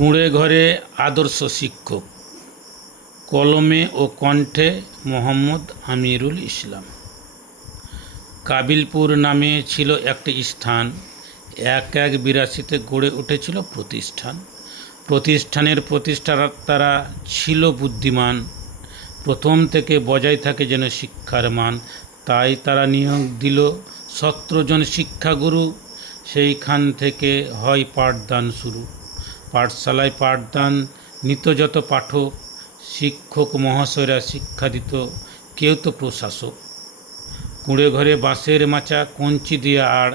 কুঁড়ে ঘরে আদর্শ শিক্ষক, কলমে ও কণ্ঠে মোহাম্মদ আমিরুল ইসলাম। কাবিলপুর নামে ছিল একটি স্থান। 1182-তে গড়ে উঠেছিল প্রতিষ্ঠান। প্রতিষ্ঠানের প্রতিষ্ঠাতারা ছিল বুদ্ধিমান। প্রথম থেকে বজায় থাকে যেন শিক্ষার মান। তাই তারা নিয়োগ দিল 17 জন শিক্ষাগুরু। সেইখান থেকে হয় পাঠদান শুরু। পাঠশালায় পাঠদান নিত যত পাঠক, শিক্ষক মহাশয়রা শিক্ষা দিত, কেউ তো প্রশাসক। কুঁড়ে ঘরে বাঁশের মাচা, কঞ্চি দিয়ে আড়,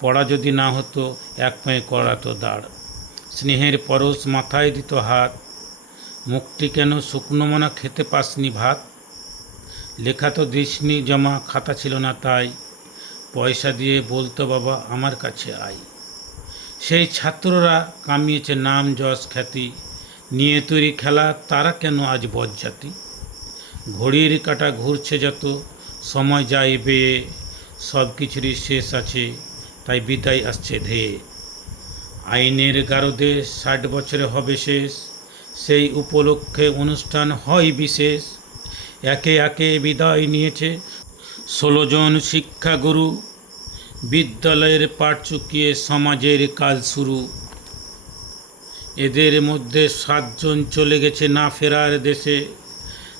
পড়া যদি না হতো এক পায়ে করাতো দাঁড়। স্নেহের পরশ মাথায় দিত হাত, মুখটি কেন শুকনো মনা, খেতে পাসনি ভাত। লেখা তো দিসনি জমা, খাতা ছিল না তাই, পয়সা দিয়ে বলতো বাবা আমার কাছে আয়। সেই ছাত্ররা কামিয়েছে নাম যশ খ্যাতি, নিয়ে তৈরি খেলা তারা কেন আজ বজ্জাতি। ঘড়ির কাঁটা ঘুরছে যত, সময় যায় বেয়ে, সব কিছুরই শেষ আছে, তাই বিদায় আসছে ধেয়ে। আইনের গারদে 60 বছরে হবে শেষ, সেই উপলক্ষে অনুষ্ঠান হয় বিশেষ। একে একে বিদায় নিয়েছে 16 জন শিক্ষাগুরু, বিদ্যালয়ের পাঠ চুকিয়ে সমাজের কাজ শুরু। এদের মধ্যে 7 জন চলে গেছে না ফেরার দেশে,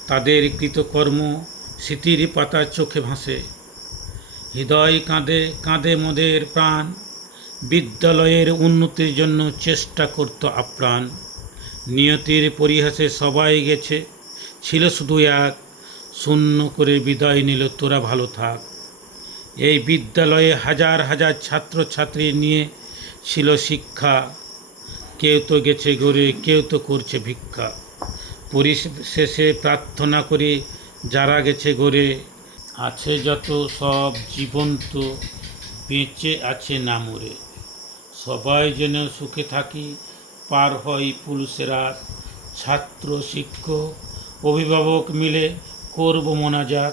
তাদের কৃতকর্ম স্মৃতির পাতা চোখে ভাসে। হৃদয় কাঁদে কাঁদে মোদের প্রাণ, বিদ্যালয়ের উন্নতির জন্য চেষ্টা করত আপ্রাণ। নিয়তির পরিহাসে সবাই গেছে, ছিল শুধু এক, শূন্য করে বিদায় নিল তোরা ভালো থাক। এই বিদ্যালয়ে হাজার হাজার ছাত্রছাত্রী নিয়ে ছিল শিক্ষা, কেউ তো গেছে গড়ে, কেউ তো করছে ভিক্ষা। পরিশেষে প্রার্থনা করি যারা গেছে গড়ে, আছে যত সব জীবন্ত, বেঁচে আছে না মরে। সবাই যেন সুখে থাকি, পার হয় পুলুষের রাত। ছাত্র শিক্ষক অভিভাবক মিলে করব মোনাজাত।